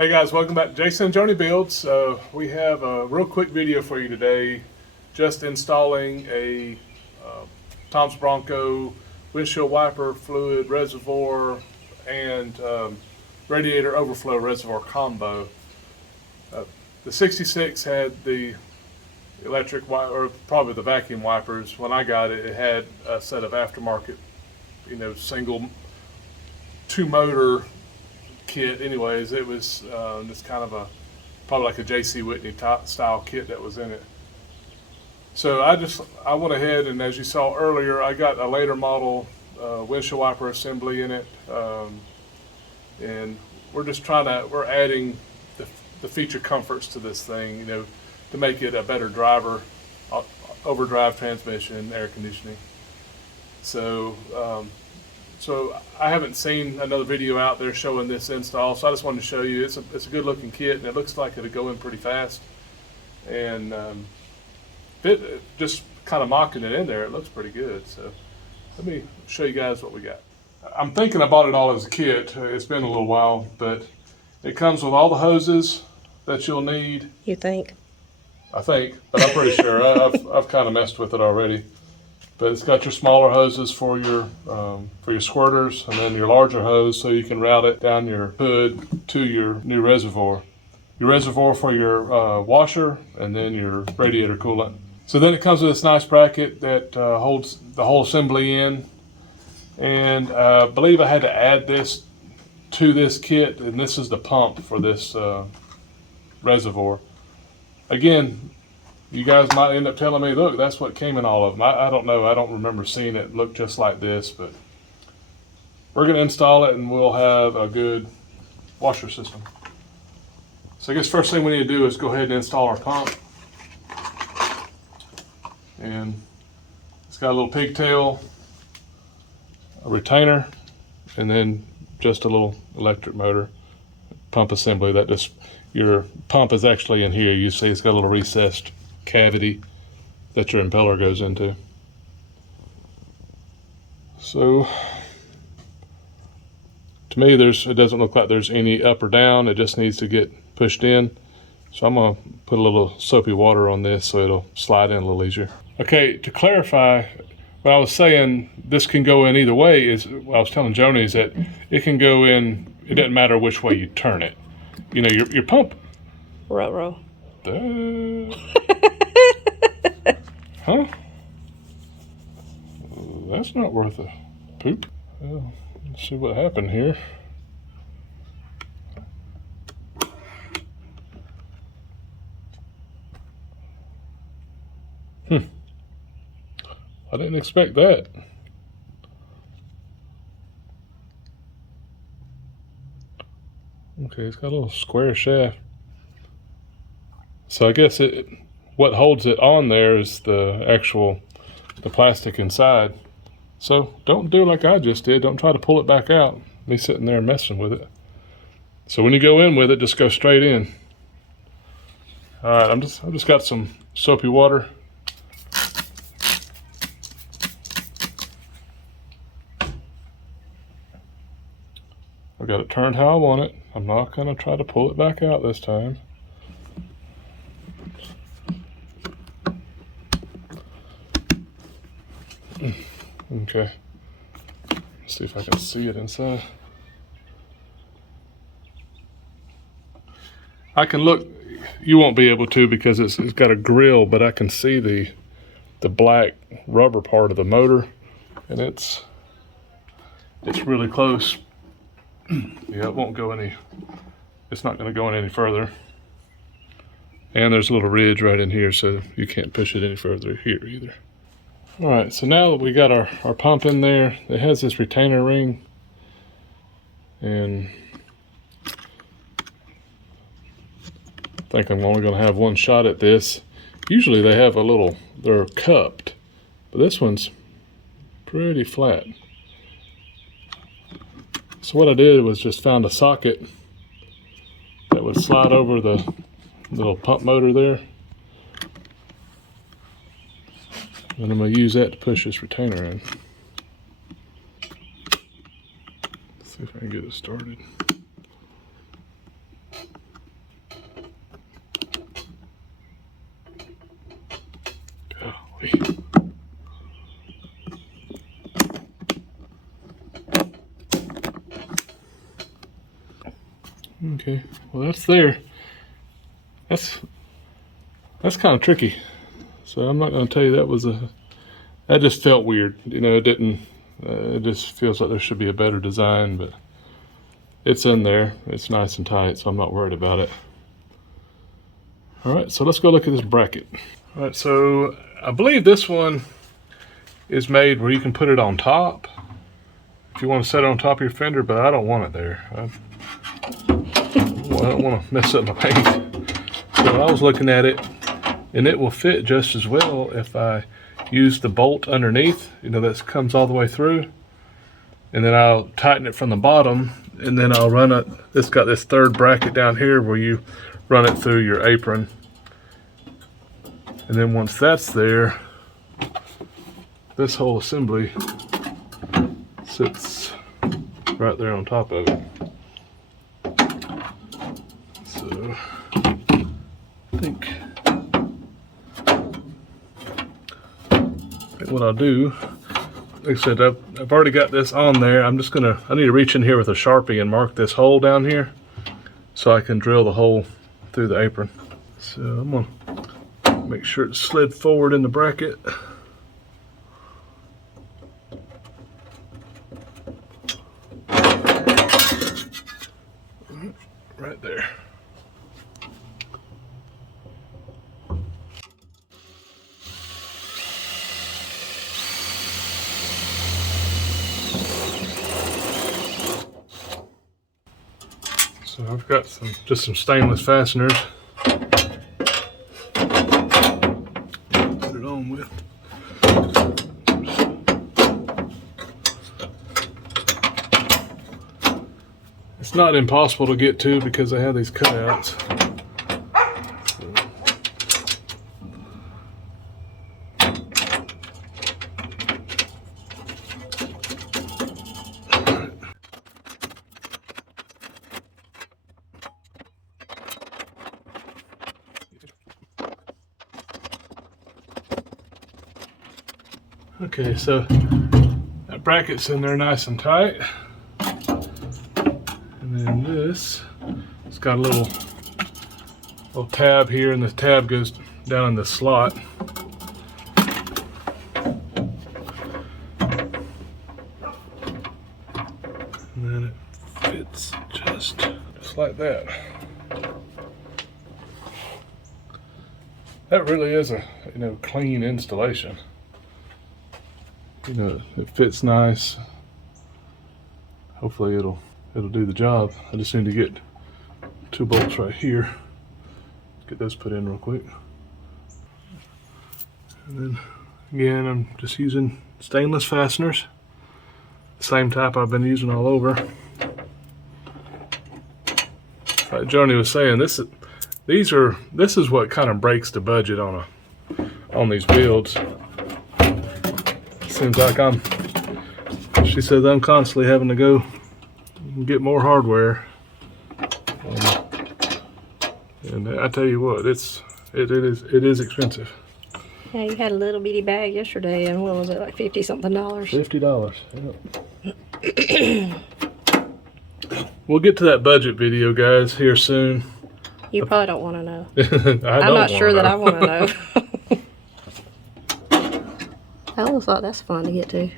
Hey guys, welcome back to Jason and Joni Builds. We have a real quick video for you today, just installing a Tom's Bronco windshield wiper fluid reservoir and radiator overflow reservoir combo. The 66 had the electric or probably the vacuum wipers. When I got it, it had a set of aftermarket, single two motor kit. Anyways, it was just kind of probably like a J.C. Whitney style kit that was in it. So I went ahead, and as you saw earlier, I got a later model windshield wiper assembly in it, and we're adding the feature comforts to this thing, to make it a better driver, overdrive transmission, air conditioning. So I haven't seen another video out there showing this install, so I just wanted to show you. It's a good looking kit, and it looks like it'll go in pretty fast. And just kind of mocking it in there, it looks pretty good. So let me show you guys what we got. I'm thinking I bought it all as a kit. It's been a little while, but it comes with all the hoses that you'll need. You think? I think, but I'm pretty sure. I've kind of messed with it already. But it's got your smaller hoses for your squirters, and then your larger hose so you can route it down your hood to your new reservoir. Your reservoir for your washer, and then your radiator coolant. So then it comes with this nice bracket that holds the whole assembly in. And I believe I had to add this to this kit, and this is the pump for this reservoir. Again, you guys might end up telling me, look, that's what came in all of them. I don't know. I don't remember seeing it look just like this, but we're going to install it, and we'll have a good washer system. So I guess first thing we need to do is go ahead and install our pump. And it's got a little pigtail, a retainer, and then just a little electric motor pump assembly. Your pump is actually in here. You see it's got a little recessed cavity that your impeller goes into. So to me, it doesn't look like there's any up or down. It just needs to get pushed in. So I'm gonna put a little soapy water on this so it'll slide in a little easier. Okay, to clarify, what I was saying, this can go in either way. Is what I was telling Joni is that it can go in. It doesn't matter which way you turn it. Your pump. Ruh-roh. Huh? That's not worth a poop. Well, let's see what happened here. I didn't expect that. Okay, it's got a little square shaft. So I guess what holds it on there is the plastic inside. So don't do like I just did. Don't try to pull it back out. Me sitting there messing with it. So when you go in with it, just go straight in. All right, I've just got some soapy water. I've got it turned how I want it. I'm not gonna try to pull it back out this time. Okay, let's see if I can see it inside. I can look. You won't be able to because it's got a grill, but I can see the black rubber part of the motor, and it's really close. Yeah, it won't go any. It's not going to go in any further. And there's a little ridge right in here, so you can't push it any further here either. All right, so now that we got our pump in there, it has this retainer ring, and I think I'm only going to have one shot at this. Usually they're cupped, but this one's pretty flat. So what I did was just found a socket that would slide over the little pump motor there. And I'm going to use that to push this retainer in. Let's see if I can get it started. Okay, well that's there. That's kind of tricky. So I'm not going to tell you that just felt weird. You know, it didn't, it just feels like there should be a better design, but it's in there. It's nice and tight, so I'm not worried about it. All right, so let's go look at this bracket. All right, so I believe this one is made where you can put it on top if you want to set it on top of your fender, but I don't want it there. I don't want to mess up my paint. So I was looking at it, and it will fit just as well if I use the bolt underneath, you know, that comes all the way through, and then I'll tighten it from the bottom, and then I'll run it. It's got this third bracket down here where you run it through your apron, and then once that's there, this whole assembly sits right there on top of it. So I think what I'll do, like I said, I've already got this on there. I need to reach in here with a Sharpie and mark this hole down here so I can drill the hole through the apron. So I'm gonna make sure it's slid forward in the bracket. Right there. So I've got just some stainless fasteners. Put it on with. It's not impossible to get to because I have these cutouts. Okay, so that bracket's in there nice and tight. And then this, it's got a little tab here, and the tab goes down in the slot. And then it fits just like that. That really is a, you know, clean installation. You know, it fits nice. Hopefully it'll do the job. I just need to get 2 bolts right here. Get those put in real quick. And then again, I'm just using stainless fasteners. Same type I've been using all over. Like Joni was saying, this is what kind of breaks the budget on these builds. Seems like she says I'm constantly having to go and get more hardware. And I tell you what, it is expensive. Yeah, you had a little bitty bag yesterday, and what was it, like $50-something? $50, yep. We'll get to that budget video, guys, here soon. You probably don't want to know. I'm not sure that I want to know. That looks like that's fun to get to.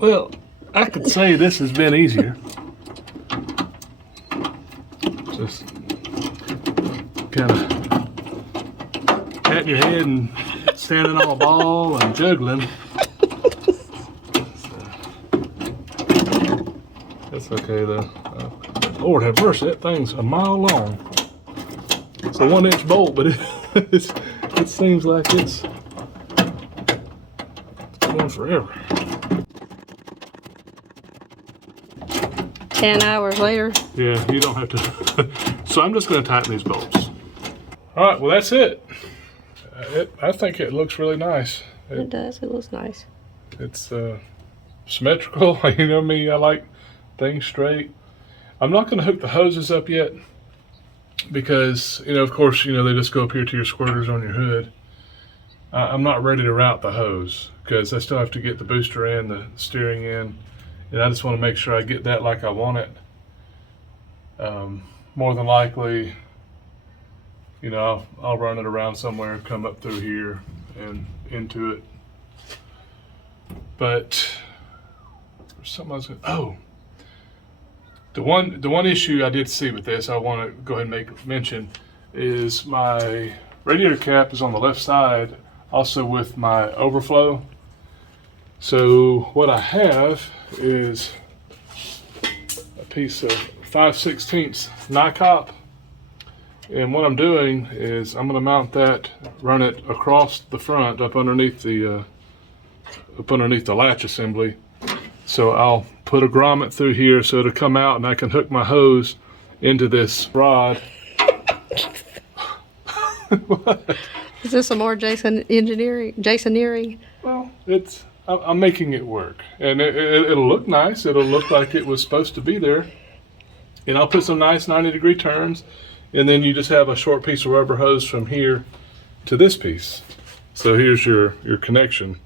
Well, I could say this has been easier. Just kind of patting your head and standing on a ball and juggling. That's okay though. Lord have mercy, that thing's a mile long. It's a 1-inch bolt, but it seems like it's going forever. 10 hours later. Yeah, you don't have to. So I'm just going to tighten these bolts. All right, well that's it. I think it looks really nice. It does. It looks nice. It's symmetrical. You know me, I like things straight. I'm not going to hook the hoses up yet because, you know, of course, you know, they just go up here to your squirters on your hood. I'm not ready to route the hose because I still have to get the booster and the steering in, and I just want to make sure I get that like I want it. More than likely, you know, I'll run it around somewhere, come up through here and into it. But there's something I was gonna, the one issue I did see with this, I want to go ahead and make mention, is my radiator cap is on the left side, also with my overflow. So what I have is a piece of 5/16 NICOP, and what I'm doing is I'm going to mount that, run it across the front, up underneath the latch assembly. So I'll put a grommet through here so it'll come out, and I can hook my hose into this rod. What? Is this some more Jasoneering? Well, I'm making it work, and it'll look nice. It'll look like it was supposed to be there. And I'll put some nice 90-degree turns, and then you just have a short piece of rubber hose from here to this piece. So here's your connection.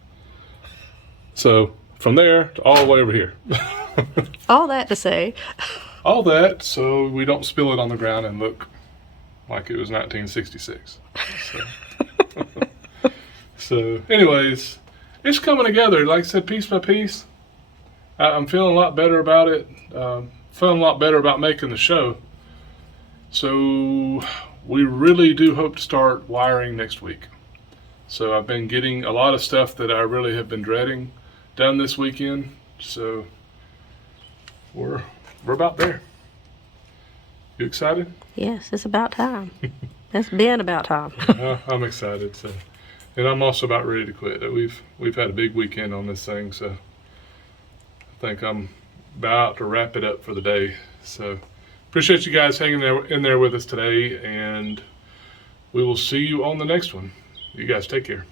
So from there to all the way over here. All that to say. All that so we don't spill it on the ground and look like it was 1966. So anyways, it's coming together. Like I said, piece by piece. I'm feeling a lot better about it. Feeling a lot better about making the show. So we really do hope to start wiring next week. So I've been getting a lot of stuff that I really have been dreading done this weekend. So we're about there. You excited? Yes, it's about time. It's been about time. I'm excited. So, and I'm also about ready to quit. We've had a big weekend on this thing, so I think I'm about to wrap it up for the day. So appreciate you guys hanging in there with us today, and we will see you on the next one. You guys take care.